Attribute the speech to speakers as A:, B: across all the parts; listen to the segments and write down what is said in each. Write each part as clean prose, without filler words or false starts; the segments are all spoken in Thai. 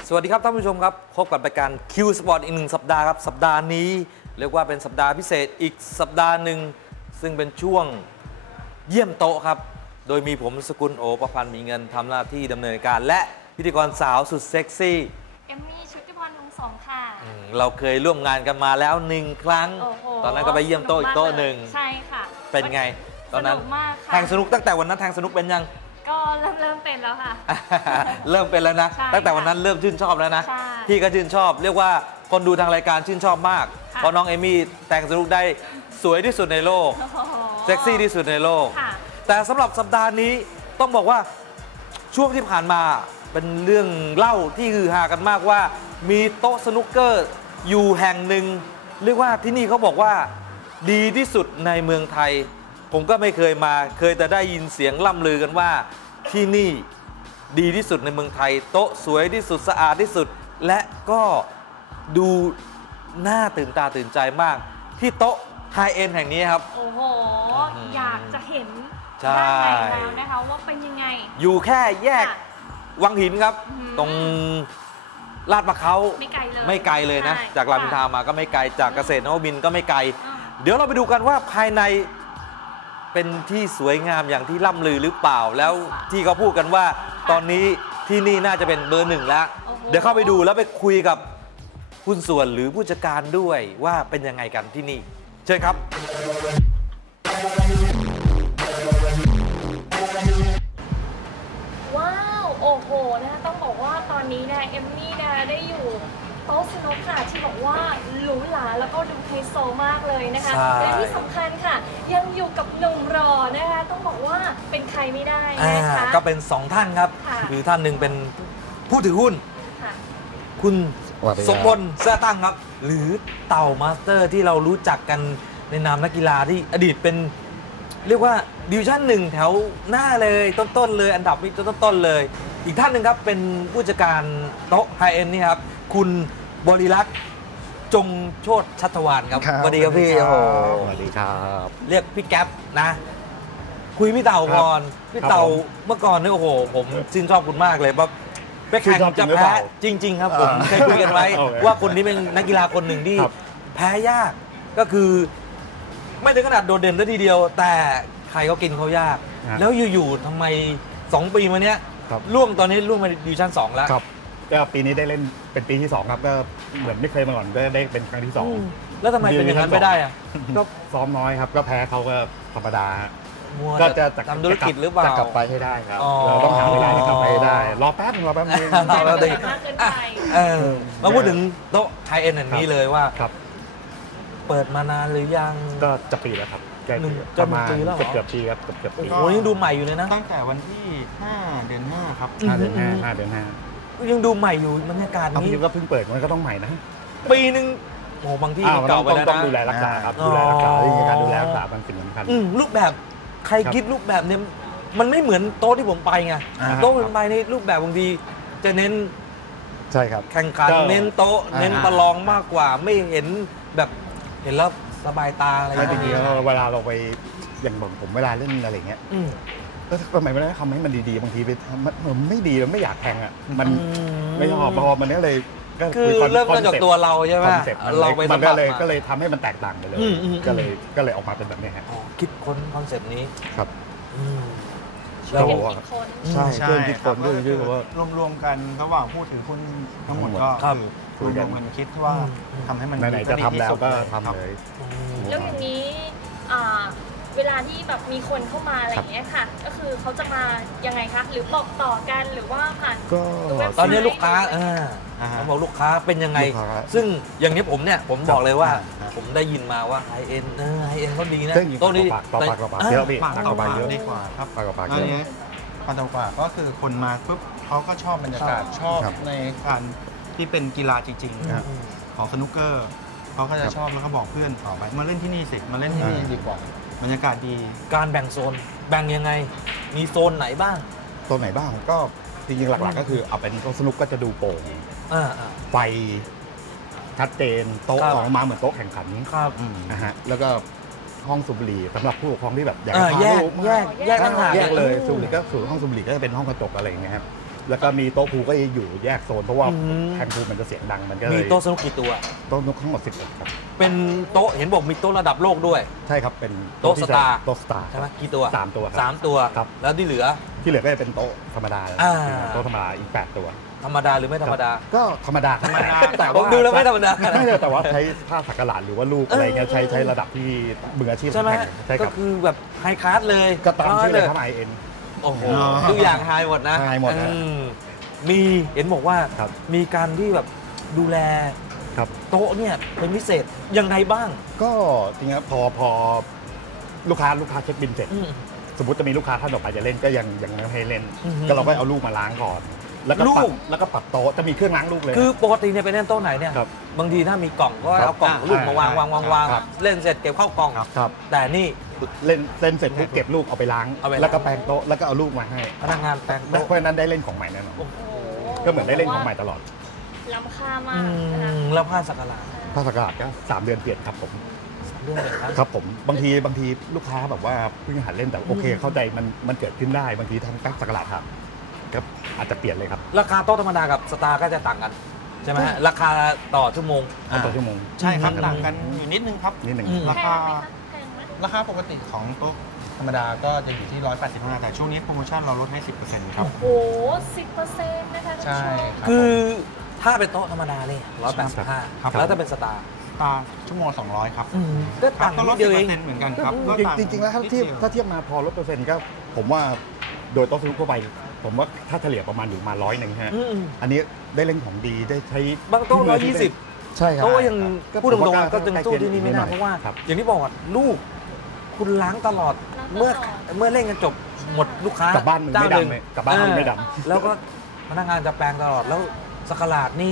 A: สวัสดีครับท่านผู้ชมครับพบกับรายการ Q Sport อีกหนึ่งสัปดาห์ครับสัปดาห์นี้เรียกว่าเป็นสัปดาห์พิเศษอีกสัปดาห์หนึ่งซึ่งเป็นช่วงเยี่ยมโต๊ะครับโดยมีผมสกุลโอประพันธ์มีเงินทำหน้าที่ดำเนินการและพิธีกรสาวสุดเซ็กซี่
B: เอมมี่ชุติพรวงศ์สองค่ะ
A: เราเคยร่วมงานกันมาแล้ว1 ครั้งตอนนั้นก็ไปเยี่ยมโต๊ะอีกโต๊ะหนึ่ง
B: ใช่ค่ะ
A: เป็นไงตอนนั้นแทงสนุกตั้งแต่วันนั้นแทงสนุกเป็นยัง
B: ก็เริ่มเป็นแล้วค่ะ
A: เริ่มเป็นแล้วนะตั้งแต่วันนั้นเริ่มชื่นชอบแล้วนะพี่ก็ชื่นชอบเรียกว่าคนดูทางรายการชื่นชอบมากเพราะน้องเอมี่แต่งสนุกได้สวยที่สุดในโลกเซ็กซี่ที่สุดในโลกแต่สำหรับสัปดาห์นี้ต้องบอกว่าช่วงที่ผ่านมาเป็นเรื่องเล่าที่ฮือฮากันมากว่ามีโต๊ะสนุกเกอร์อยู่แห่งหนึ่งเรียกว่าที่นี่เขาบอกว่าดีที่สุดในเมืองไทยผมก็ไม่เคยมาเคยแต่ได้ยินเสียงล่ำลือกันว่าที่นี่ดีที่สุดในเมืองไทยโต๊ะสวยที่สุดสะอาดที่สุดและก็ดูน่าตื่นตาตื่นใจมากที่โต๊ะไฮเอ็นแห่งนี้ครับ
B: โอ้โหอยากจะเห็นด้านในแล้วนะคะว่าเป็นยังไง
A: อยู่แค่แยกวังหินครับตรงลาดมะเขาไม่ไกลเลยนะจากรามอินทรามาก็ไม่ไกลจากเกษตรนวมินทร์ก็ไม่ไกลเดี๋ยวเราไปดูกันว่าภายในเป็นที่สวยงามอย่างที่ล่ำลือหรือเปล่าแล้วที่เขาพูดกันว่าตอนนี้ที่นี่น่าจะเป็นเบอร์ 1แล้วเดี๋ยวเข้าไปดูแล้วไปคุยกับหุ้นส่วนหรือผู้จัดการด้วยว่าเป็นยังไงกันที่นี่เชิญครับ
B: ว้าวโอ้โหนะต้องบอกว่าตอนนี้นะเอมมี่นะได้อยู่โต๊ะสนุกค่ะที่บอกว่าหรูหราแล้วก็ดูไฮโซมากเลยนะคะและที่สำคัญค่ะยังอยู่กับหนุ่มรอนะคะต้องบอกว่าเป็นใครไม่ได้นะคะ
A: ก็เป็น2ท่านครับคือท่านหนึ่งเป็นผู้ถือหุ้นคุณสมพลแซ่ตั้งครับหรือเต่ามาสเตอร์ที่เรารู้จักกันในนามนักกีฬาที่อดีตเป็นเรียกว่าดิวิชั่น1แถวหน้าเลยต้นๆเลยอันดับนี้ต้นๆเลยอีกท่านหนึ่งครับเป็นผู้จัดการโต๊ะไฮเอ็นนี่ครับคุณบริลักษณ์จงโชติชัตวานครับสวัสดีครับพี่โอ้โห
C: สวัสดีครับ
A: เรียกพี่แก๊ปนะคุยพี่เต่าก่อนพี่เต่าเมื่อก่อนเนี่ยโอ้โหผมชื่นชอบคุณมากเลยว่าไปแข่งจะแพ้จริงๆครับผมเคยคุยกันไว้ว่าคนนี้เป็นนักกีฬาคนหนึ่งที่แพ้ยากก็คือไม่ถึงขนาดโดดเด่นได้ทีเดียวแต่ใครก็กินเขายากแล้วอยู่ๆทำไม2 ปีมาเนี้ยล่วงตอนนี้ล่วงมาดิวิชั่น2แล้ว
C: ก็ปีนี้ได้เล่นเป็นปีที่2ครับก็เหมือนไม่เคยมาก่อนก็ได้เป็นครั้งที่2
A: แล้วทำไมเป็นอย่างนั้นไม่ได้อะ
C: ก็ซ้อมน้อยครับก็แพ้เขาก็ธรรมดา
A: ก็จะทำธุรกิจหรือเปล่า
C: จะกลับไปให้ได้ครับเราต้องหาเวลาที่กลับไปให้ได้รอแป๊บนึงเรา
B: ได้
A: มาพูดถึงโต๊ะไฮเอ็นอย่างนี้เลยว่าเปิดมานานหรือยัง
C: ก็จะปีแล้วครับประมาณเกือบปีครับเกือบปี
A: โอ้ยังดูใหม่อยู่เลยนะ
D: ตั้งแต่วันที่5 เดือน 5ครับ
C: 5 เดือน
A: ยังดูใหม่อยู่บรรยากาศนี้
C: ก็เพิ่งเปิดมันก็ต้องใหม่นะ
A: ปีนึงโอ้บางที่เก่าไปแล้วนะ
C: ต้องดูแลรักษาครับดูแลรักษาเรื่องการดูแลรักษาบางสิ่งสำคัญ
A: รูปแบบใครคิดรูปแบบเนี้ยมันไม่เหมือนโต๊ะที่ผมไปไงโต๊ะผมไปในรูปแบบบางทีจะเน้น
C: ใช่ครับ
A: แข่งขันเน้นโต๊ะเน้นประลองมากกว่าไม่เห็นแบบเห็นแล้วสบายตาอะไร
C: อย่างเงี้ยเวลาเราไปอย่างผมเวลาเล่นอะไรเงี้ยก็ทำไมไม่ได้ทำให้มันดีๆบางทีไปมันไม่ดีมันไม่อยากแข่งอ่ะมันไม่ชอบพอมันนี่เลย
A: คือเริ่มต้นจากตัวเราใช่ไหม
C: เราไปมันก็เลยทำให้มันแตกต่างไปเลยก็เลยออกมาเป็นแบบนี้ฮะ
A: คิดค้นคอนเซ็ปต์นี้
C: ครับ
B: แล้ว
C: ใช่คิดคนด้วยว่
D: ารวมกันระหว่างผู้ถือหุ้นทั้งหมดก็รวมกันคิดว่าทำให้มัน
C: ไหนจะทำแล้วก็ทำเลย
B: แล้วอย่างนี้เวลาที่แบบมีคนเข้ามาอะไรอย่างเงี้ยค่ะก็คือเขาจะมายังไงคะหรือบอกต่อกันหรือว่าผ่าน
A: ตอนนี้ลูกค้าเขาบอกลูกค้าเป็นยังไงซึ่งอย่างนี้ผมบอกเลยว่าผมได้ยินมาว่าไฮเอ็นเขาดีนะ
C: โต๊ะนี้ปากเยอะพี่
D: ปากเยอะดีกว่าครับ
C: ปากเยอะ
D: ปากกว่าก็คือคนมาปุ๊บเขาก็ชอบบรรยากาศชอบในการที่เป็นกีฬาจริงๆของสนุกเกอร์เขาก็จะชอบแล้วก็บอกเพื่อนต่อไปมาเล่นที่นี่สิมาเล่นที่นี่ดีกว่าบรรยากาศดี
A: การแบ่งโซนแบ่งยังไงมีโซนไหนบ้าง
C: โซนไหนบ้างก็จริงๆหลักๆก็คือเอาเป็นโต๊ะสนุกก็จะดูโปร่งไฟชัดเจนโต๊ะออกมาเหมือนโต๊ะแข่งขันนะฮะแล้วก็ห้องสูบบุหรี่สำหรับผู้ปกครองที่แบบอยาก
A: แยกต่างหาก
C: แยกเลยสูบบุหรี่ก็สูบห้องสูบบุหรี่ก็จะเป็นห้องกระจกอะไรอย่างเงี้ยครับแล้วก็มีโต๊ะพูลก็อยู่แยกโซนเพราะว่าแทงพูลมันจะเสียงดังมันก็เลย
A: มีโต๊ะสนุกกี่ตัว
C: โต๊ะทั้งหมด11ครับ
A: เป็นโต๊ะเห็นบอกมีโต๊ะระดับโลกด้วย
C: ใช่ครับเป็น
A: โต๊ะสตาร์
C: ใช่
A: ไหมกี่ตัว
C: 3ตัว
A: 3ตัว
C: ครับ
A: แล้วที่เหลือ
C: ก็จะเป็นโต๊ะธรรมดาโต๊ะธรรมดาอีก8ตัว
A: ธรรมดาหรือไม่ธรรมดา
C: ก็ธรรมดา
A: แต่ว่าดูแล้วไม่ธรรมดา
C: แต่ว่าใช้ผ้าสักการะหรือว่าลูกอะไรเงี้ยใช้ระดับที่มืออาชีพ
A: ใช่ไหมก็คือแบบไฮคลาสเลย
C: ก็ตามชื่อเลยครับ IN
A: โอ้โหทุกอย่างไฮหมดนะ
C: ไฮหมด
A: มีเห็นบอกว่ามีการที่แบบดูแลโต๊ะเนี่ยเป็นพิเศษยังไงบ้าง
C: ก็จริงๆพอลูกค้าเช็คบินเสร็จสมมติจะมีลูกค้าท่านต่อไปจะเล่นก็ยังไม่ให้เล่นก็เราก็เอาลูกมาล้างก่อนแล้วก็ปรับโต๊ะจะมีเครื่องล้างลูกเลย
A: คือปกติเนี่ยไปเล่นโต๊ะไหนเนี่ยบางทีถ้ามีกล่องก็เอากล่องลูกมาวางเล่นเสร็จเก็บเข้ากล่องแต่นี่
C: เล่นเสร็จปุ๊บเก็บลูกเอาไปล้างแล้วก็แปรงโต๊ะแล้วก็เอาลูกมาให้
A: พนักงานแปรงโต๊ะ
C: เพราะฉะนั้นได้เล่นของใหม่แน่นอนก็เหมือนได้เล่นของใหม่ตลอด
B: ล้ำค่ามาก
A: แล้วผ้าสักการะ
C: ก็3 เดือนเปลี่ยนครับผมครับผมบางทีลูกค้าแบบว่าเพิ่งหัดเล่นแต่โอเคเข้าใจมันเกิดขึ้นได้บางทีทำแป๊บสักการะครับก็อาจจะเปลี่ยนเลยครับ
A: ราคาโต๊ะธรรมดากับสตาร์ก็จะต่างกันใช่ไหมฮะราคาต่อชั่วโมง
D: ใช่ครับต่างกันอยู่นิดนึงครับ
C: นิดนึง
D: ราคาปกติของโต๊ะธรรมดาก็จะอยู่ที่185แต่ช่วงนี้โปรโมชั่นเราลดให้ 10% ครับ
B: โอ้โห 10% นะคะ
D: ใช่
A: คือถ้าเป็นโต๊ะธรรมดาเนี่ย185แล้วถ้าเป็นสตาร์
D: ชั่วโมง200ครับ
A: ก็ต่าง
D: ลด 10%เหมือนกันครับ
C: จริงๆแล้วถ้าเทียบมาพอลดเปอร์เซ็นต์ก็ผมว่าโดยโต๊ะสนุกทั่วไปผมว่าถ้าเฉลี่ยประมาณอยู่มา100ฮะอันนี้ได้เล่นของดีได้ใช้
A: บางโต๊ะ120
C: ใช่ครับ
A: โต๊ะยังพูดตรงๆก็ยังสู้ที่นี่ไม่ได้เพราะว่าอย่างที่บอกลูกคุณล้างตลอดเมื่อเล่นกันจบหมดลูกค้าก
C: ลับบ้านไม่ดำกลับบ้านไม่ด
A: ำแล้วก็พนักงานจะแปลงตลอดแล้วสักการะนี่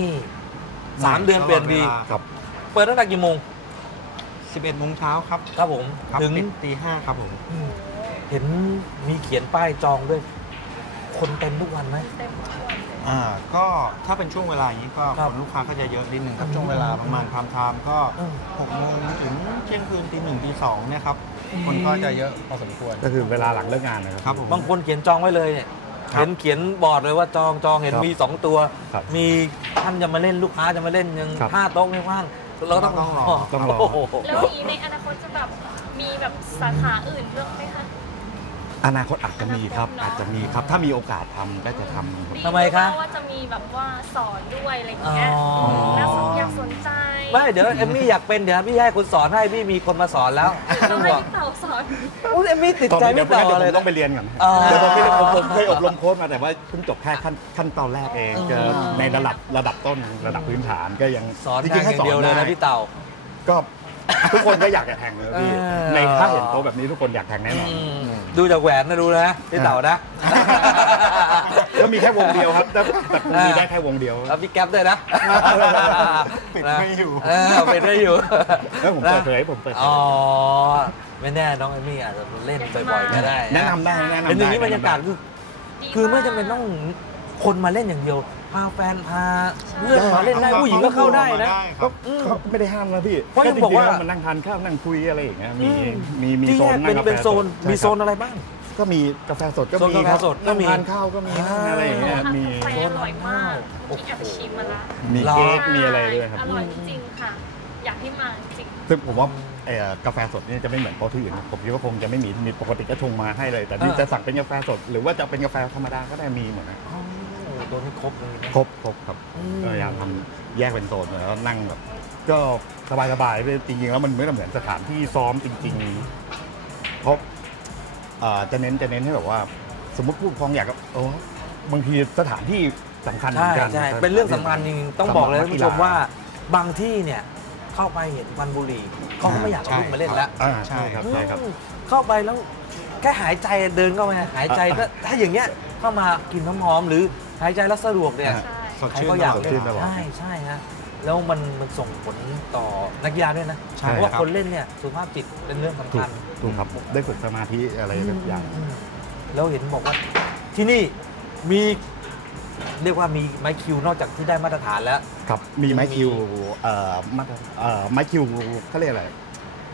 A: 3 เดือนเปลี่ยนดีเปิดตั้งแต่กี่โมง
D: 11 โมงเช้าครับ
A: ครับผมถึง
D: ตี 5ครับผม
A: เห็นมีเขียนป้ายจองด้วยคนเต็มทุกวันไหม
D: ก็ถ้าเป็นช่วงเวลาอย่างนี้ก็คนลูกค้าก็จะเยอะนิดหนึ่งครับช่วงเวลาประมาณไทม์ก็6 โมงถึงเที่ยงคืนตี 1 ตี 2เนี่ยครับคนก็จะเยอะพอสมควร
C: ก็คือเวลาหลังเลิกงานนะครับ
A: บางคนเขียนจองไว้เลยเนี่ยเขียนบอร์ดเลยว่าจองเห็นมี2ตัวมีท่านจะมาเล่นลูกค้าจะมาเล่นยัง5 โต๊ะไม่ว่างเราต้องรอ
B: แล้วในอนาคตจะแบบมีแบบสาขาอื่นเพิ่มไหมคะ
C: อนาคตอาจจะมีครับถ้ามีโอกาสทำก็จะทำ
A: ทำไมคะ
B: ว่าจะมีแบบว่าสอนด้วยอะไรอย่างเงี้ยน่าสนใจ
A: ไม่เดี๋ยวเอมมี่อยากเป็นเดี๋ยวพี่ให้คุณสอนให้พี่มีคนมาสอนแล้ว
B: ต้องให้พี่เต่าสอน
A: เอมมี่ติดใจพี่เต่าเลย
C: ต้องไปเรียนก่อนเดี๋ยวผมเคยอบรมโค้ชมาแต่ว่าเพิ่งจบแค่ขั้นตอนแรกเองในระดับต้นระดับพื้นฐานก็ยัง
A: สอนจริงๆให้สอนเดียวเลยนะพี่เต่า
C: ก็ทุกคนก็อยากจะแทงเลยพี่ในถ้าเห็นโต๊ะแบบนี้ทุกคนอยากแทงแน่นอน
A: ดูจากแหวนนะดูนะพี่เต่านะ
C: ก็มีแค่วงเดียวครับแต่มีได้แค่วงเดียว
A: แล้วพี่แก๊ปด้วยนะ
D: ปิดไม่อยู่
A: ปิดไม่อยู่
C: แล้วผมเปิดเผย
A: อ๋อไม่แน่น้องเอมี่อาจจะเล่นบ่อยๆก็ได้
C: แนะนำได้
A: เป็นอย่างนี้บรรยากาศคือไม่จำเป็นต้องคนมาเล่นอย่างเดียวพาแฟนพาเพื่อนมาเล่นได้ผู้หญิงก็เข้าได้นะ
C: ก็ไม่ได้ห้ามนะพี่
A: เพราะยังบอกว่า
C: มันนั่งทานข้าวนั่งคุยอะไรอย่างเงี้ยมี
A: โซนเป็นโซนมีโซนอะไรบ้าง
C: ก็มีกาแฟสดก็มี
A: กาแฟสดก็มี
C: ทานข้าวก็มีอะไรอย่างเงี้ยมี
B: โซนอร่อยมากที่แอบชิมมาละ
C: มีเค้กมีอะไรด้วยครับ
B: อร่อยจริงค่ะอยากให้มาจริง
C: ซึ่งผมว่ากาแฟสดนี่จะไม่เหมือนโต๊ะที่อื่นผมคิดว่าคงจะไม่มีปกติก็ชงมาให้เลยแต่นี่จะสั่งเป็นกาแฟสดหรือว่าจะเป็นกาแฟธรรมดาก็ได้มีหมดนะ
A: ตัวนี้ครบเลย
C: ครบครับพยายามทำแยกเป็นโซนแล้วนั่งแบบก็สบายๆจริงๆแล้วมันไม่เหมือนสถานที่ซ้อมจริงๆเพราะจะเน้นให้แบบว่าสมมติผู้ปกครองอยากบางทีสถานที่สำคัญเหมือนกัน
A: ใช่เป็นเรื่องสำคัญจริงต้องบอกเลยท่านผู้ชมว่าบางที่เนี่ยเข้าไปเห็นควันบุหรี่เขาก็ไม่อยากเอาลูกมาเล่นแล้ว
C: ใช่ครับ
A: เข้าไปแล้วแค่หายใจเดินเข้าไปหายใจถ้าอย่างเงี้ยเข้ามากินน้ำหอมหรือหายใจแล้วสะดวกเนี่ยใครก็อยากเล่นใช่ฮะแล้วมันส่งผลต่อนักกีฬาด้วยนะเพราะว่าคนเล่นเนี่ยสุขภาพจิตเป็นเรื่องสำคัญ
C: ถูกครับได้ฝึกสมาธิอะไรอย่าง
A: แล้วเห็นบอกว่าที่นี่มีเรียกว่ามีไม้คิวนอกจากที่ได้มาตรฐานแล้ว
C: ครับมีไม้คิวไม้คิวเขาเรียกอะไร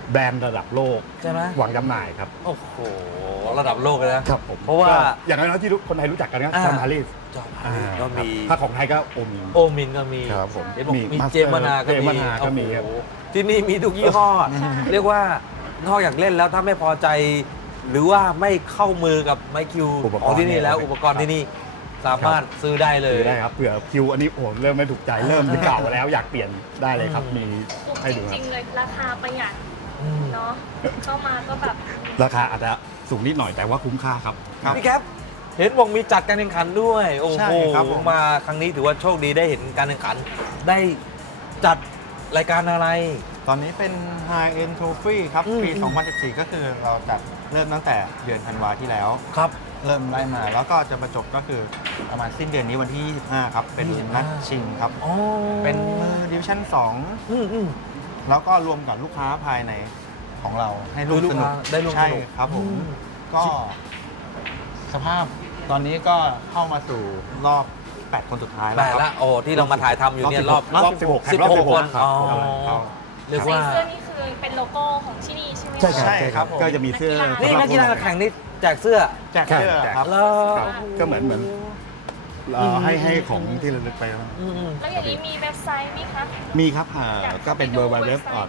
C: แบรนด์ระดับโลก
A: ใช่ไหม
C: วางจำหน่ายครับ
A: โอ้โหระดับโลกเลยนะครับ
C: ผม
A: เพราะว่า
C: ก็อย่างน้อยๆที่คนไทยรู้จักกันก็จอมพาริส
A: จอมพาริสก็มี
C: ถ้าของไทยก็โอมิน
A: โอมินก็มี
C: ครับผม
A: เห็นบอกมี
C: Master
A: เจมนาก็
C: เจ
A: มี
C: มนาก็มีครับ
A: โอ้โหที่นี่มีทุกยี่ห้อ เรียกว่านอกจากเล่นแล้วถ้าไม่พอใจ หรือว่าไม่เข้ามือกับไมค์คิว
C: อุปกรณ์
A: ของที่นี่แล้ว
C: เนี่ย
A: อุปกรณ์ที่นี่สามารถซื้อได้เลย
C: ซื้อได้ครับเผื่อคิวอันนี้โอ้โหเริ่มไม่ถูกใจเริ่มเก่าแล้วอยากเปลี่ยนได้เลยครับมีให้ดูค
B: จ
C: รับ
B: ริงๆเลยราคาประหยัด
A: อืม
B: เนาะเข้ามาก็แบบ
C: ราคาอาจจะสูงนิดหน่อยแต่ว่าคุ้มค่าครับ
D: ครับ
A: พี่แคปเห็นบอกมีจัดการแข่งขันด้วย โอ้
D: ใช่
A: โห
D: ครับผม
A: มาครั้งนี้ถือว่าโชคดีได้เห็นการแข่งขัน ได้จัดรายการอะไร
D: ตอนนี้เป็น High End Trophy ครับ
A: อืม
D: ปี 2014 ก็คือเราจัดเริ่มตั้งแต่เดือนธันวาที่แล้ว
A: ครับ
D: เริ่มไล่มาแล้วก็จะประจบก็คือประมาณสิ้นเดือนนี้วันที่ 25 ครับ เป็น
A: 25
D: นัดชิงครับ
A: อ๋อ
D: เป็นมือดิวิชั่น
A: อืม
D: 2 แล้วก็รวมกับลูกค้าภายในของเราให้ร่วม
A: คือลูก
D: สนุก
A: ค้าได้ร่วม
D: ใช่
A: สนุก
D: ครับผม
A: อืม
D: ก็สภาพตอนนี้ก็เข้ามาสู่รอบ 8 คนสุดท้ายแล้ว
A: แต่
D: ครับ
A: ละโอ้ที่เรามาถ่ายทำอยู่เนี่ยรอบ
C: รอบ16
A: 16 คน
C: ครับ
A: อ๋อ
C: ครับ
A: เรียก
B: ใส่
A: ว่า
B: เสื้อนี่คือเป็นโลโก้ของที่นี่ใช่ไหม
C: ใช่
B: คะ
C: ครับ
D: ใช่ครับผม
C: ก็จะมีเสื้อ
A: นี่นักกีฬาแข่งนี่แจกเสื้อ
D: แจกเสื้อครับ
A: แล้ว
C: ครับก็เหมือนให้ของที่ระลึกไปครับ
A: อืม
B: แล้วอย่างนี้มีเว็บไซต์ไหมคะ
C: มีครับก็เป็น
B: อยาก
C: w
B: เข้า
C: w
B: ไป
C: w
B: ดูเว็บไซต์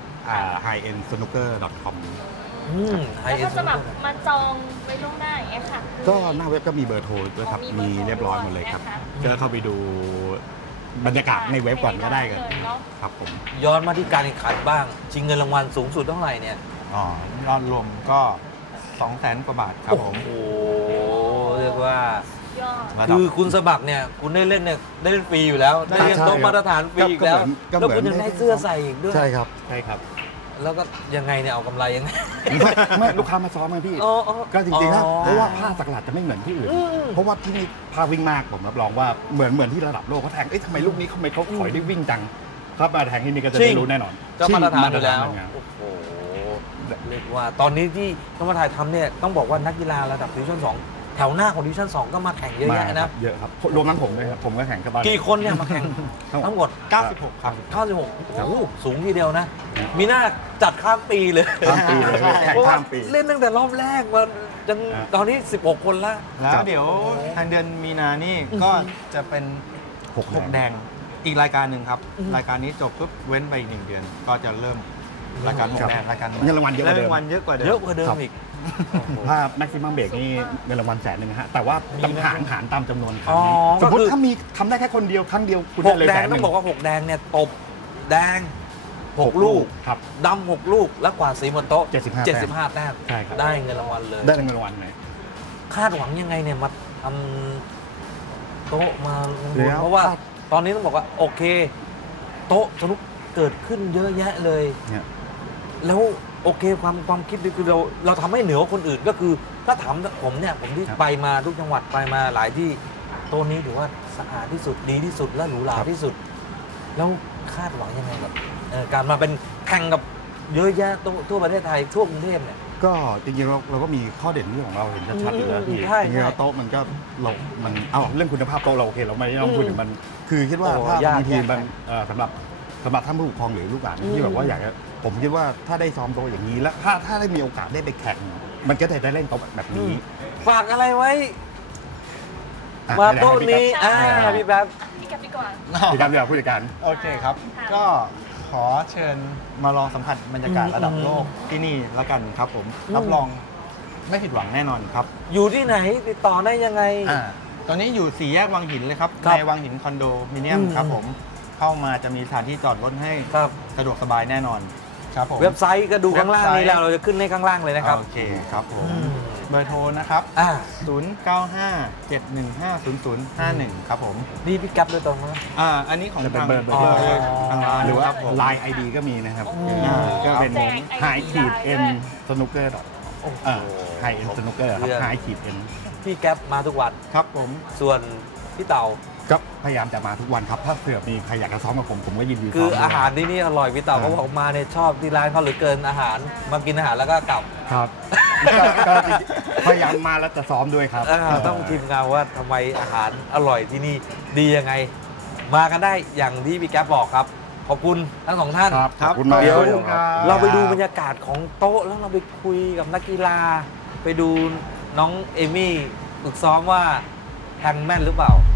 C: highendsnooker.com
B: แล้วก็จะแบบมาจองไว้ล่วงหน้าอย่างเงี้ยค่ะ
C: ก็หน้าเว็บก็มีเบอร์โทรด้วยครับ มีเรียบร้อยหมดเลยครับ ก็เข้าไปดูบรรยากาศในเว็บก่อนก็ได้กัน
B: เลยเนาะ
C: ครับผม
A: ย้อนมาที่การแข่งขันบ้าง ชิงเงินรางวัลสูงสุดเท่าไหร่เนี่ย
D: อ๋อยอดรวมก็ 200,000 กว่าบาทครับผม
A: โอ้โหเรียกว่า
B: ยอด
D: ระดับ
A: คือคุณสมัครเนี่ยคุณได้เล่นเนี่ยได้เล่นฟรีอยู่แล้ว ได้เล่นโต๊ะมาตรฐานฟรีอีกแล้ว
C: ก็เหมือน
A: แล้วคุณยังได้เสื้อใส่อีกด้วย
C: ใช่ครับใช่ครับ
A: แล้วก็ยังไงเนี่ยเอากำไรยังไง
C: ไม่ลูกค้ามาซ้อมไงพี่
A: อ๋ออ๋อ
C: ก็จริงๆนะ
A: อ๋อ
C: เพราะว่าผ้าสักหลัดจะไม่เหมือนที่อื่น
A: อืม
C: เพราะว่าที่นี่ผ้าวิ่งมากผมรับรองว่าเหมือนที่ระดับโลกเขาแทงทำไมลูกนี้ทำไมเขาถอยได้วิ่งจังครับมาแทงที่นี่ก็จะได้รู้แน่นอน
A: ก็มาตรฐานอยู่แล้ว
C: มาตรฐาน
A: โอ้โหเรียกว่าตอนนี้ที่เขามาถ่ายทำเนี่ยต้องบอกว่านักกีฬาระดับดิวิชั่น2แถวหน้าของดิวิชั่น2ก็มาแข่งเยอะแยะ
C: มาครั
A: นะ
C: บเยอะครับรวมทั้งผมด้วยครับผมก็แข่งกับบ้าน
A: กี่คนเนี่ยมาแข่งทั้งหมด
D: 96 ครับ
A: 96โอ้โหสูงทีเดียวนะ มีหน้าจัดข้ามปีเลย
C: ข้ามปีเลยแข่ง
A: เพราะว่า
C: ข้ามปี
A: เล่นตั้งแต่รอบแรกมาจน
C: อ่า
A: ตอนนี้ 16 คนละ
D: แล้วเดี๋ยวทางเดือนมีนานี่ก็จะเป็น
C: หก
D: 6 แดงอีกรายการหนึ่งครับ
A: อืม
D: รายการนี้จบปุ๊บเว้นไปอีก1 เดือน ก็จะเริ่มรายการ6 แดงรายการ
C: เงินรางวัลเยอะกว่าเดิม
D: รางวัลเยอะกว่าเดิม
A: เยอะกว่าเดิ
C: ครั
A: ม
C: บ
A: อีก
C: ถ้า maximum break นี่เงินรางวัล100,000นะฮะแต่ว่า
A: มี
C: ต้อง
A: ไหม
C: หารตามจำนวนครั้
A: อ๋
C: ง
A: อ
C: สมม
A: ก็
C: ติ
A: คือ
C: ถ้ามีทำได้แค่คนเดียวครั้งเดียวคุณ
A: ห
C: ได้
A: ก
C: เลย
A: แดง
C: 100,000
A: ต้องบอกว่า 6 แดงเนี่ยตบแดง 6 ลูก
C: ครับ
A: ดำ6 ลูก แล้วกวาดสีบนโต๊ะ
C: 75
A: 75 แต้ม
C: ใช่ครับ
A: ได้เงินรางวัลเลย
C: ได้เงินรางวัลเลย
A: คาดหวังยังไงเนี่ยมาทำโต๊ะมา
C: แล้ว
A: เพราะว่าตอนนี้ต้องบอกว่าโอเค โต๊ะสนุกเกิดขึ้นเยอะแยะเลย
C: เนี่ย
A: แล้วโอเคความคิดนี่คือเราทำให้เหนือกว่าคนอื่นก็คือ ถ้าถามผมเนี่ยผมที่ไปมาทุกจังหวัดไปมาหลายที่โต๊ะนี้ถือว่าสะอาดที่สุดดีที่สุดและหรูหราที่สุด แล้วคาดหวังยังไงกับการมาเป็นแข่งกับเยอะแยะทั่วประเทศไทยทั่วกรุงเทพเนี่ย
C: ก็จริงๆเราก็มีข้อเด่นที่ของเราเห็นชัดๆอยู่แล้วพี่
A: ใช่
C: จริงๆแล้วโต๊ะมันก็มันเรื่องคุณภาพโต๊ะเราโอเคเราไม่ต้องพูดถึงมัน คือคิดว่า
A: โอ้
C: ถ้าย
A: าก
C: บางที
A: ยาก
C: มันสำหรับท่านผู้ปกครองหรือลูกหลานที่แบบว่าอยากจะผมคิดว่าถ้าได้ซ้อมโต๊ะอย่างนี้แล้วถ้าได้มีโอกาสได้ไปแข่ง มันก็จะได้เล่นโต๊ะแบบนี้
A: ฝากอะไรไว้
C: อ่ะ
A: มาโต๊ะนี้
B: ให้พี่
A: พี่แป๊บ
B: พี่แกปดีกว่า
C: ผู้จัดการผู้จัดการ
D: โอเคครับ
B: ค่ะ
D: ก็ขอเชิญมาลองสัมผัสบรรยากาศระดับโลกที่นี่แล้วกันครับผม รับรองไม่ผิดหวังแน่นอนครับ
A: อยู่ที่ไหนติดต่อได้ยังไง
D: ตอนนี้อยู่4 แยกวังหินเลยครับ
A: ครับ
D: ในวังหินคอนโดมิเนียม
A: อืม
D: ครับผม เข้ามาจะมีสถานที่จอดรถให้
A: ครับ
D: สะดวกสบายแน่นอนครับผม
A: เว็บไซต์ก็ดูข้างล่าง
D: เว็บไซต์
A: นี้แล้วเราจะขึ้นในข้างล่างเลยนะครับ
D: โอเคครับผม
A: อืม
D: เบอร์โทรนะครับ
A: อ่า
D: 0957150051 ครับผม
A: นี่พี่แก๊ปโดยตรงนะ
D: อันนี้ของ
C: จะเป็น
D: ทาง
C: เบอร์
A: อ๋อ
D: ทางร้าน
C: หรือว่า
D: คบผม
C: Line ID ก็มีนะครับ
A: อ๋อ
C: ก็เป็น
B: แจก
C: High
B: ID
C: ขีด
B: ได้
C: N
B: ด้วย
C: Snooker
A: โอ้โห
C: High N Snooker ครับ
A: เรื่อง
C: High ขีด N
A: พี่แก๊ปมาทุกวัน
D: ครับผม
A: ส่วนพี่เต่า
C: ก็พยายามจะมาทุกวันครับ ถ้าเผื่อมีใครอยากจะซ้อมกับผมก็ยินดี
A: คือ
C: ซ้ม
A: อาหารที่นี่อร่อยพี่เต่าเขาบอกมาเนี่ยชอบที่ร้านเขาเหลือเกินอาหาร มากินอาหารแล้วก็กลับ
C: ครับก็พยายามมาแล้วจะซ้อมด้วยครับ
A: ต้องทีมงานว่าทำไมอาหารอร่อยที่นี่ดียังไง มากันได้อย่างที่พี่แก๊ปบอกครับขอบคุณทั้งสองท่าน
C: ครับขอบคุณมาก
A: เดี๋ยว
C: ครับ
A: เราไปดูบรรยากาศของโต๊ะแล้วเราไปคุยกับนักกีฬา ไปดูน้องเอมี่ฝึกซ้อมว่าแทงแม่นหรือเปล่า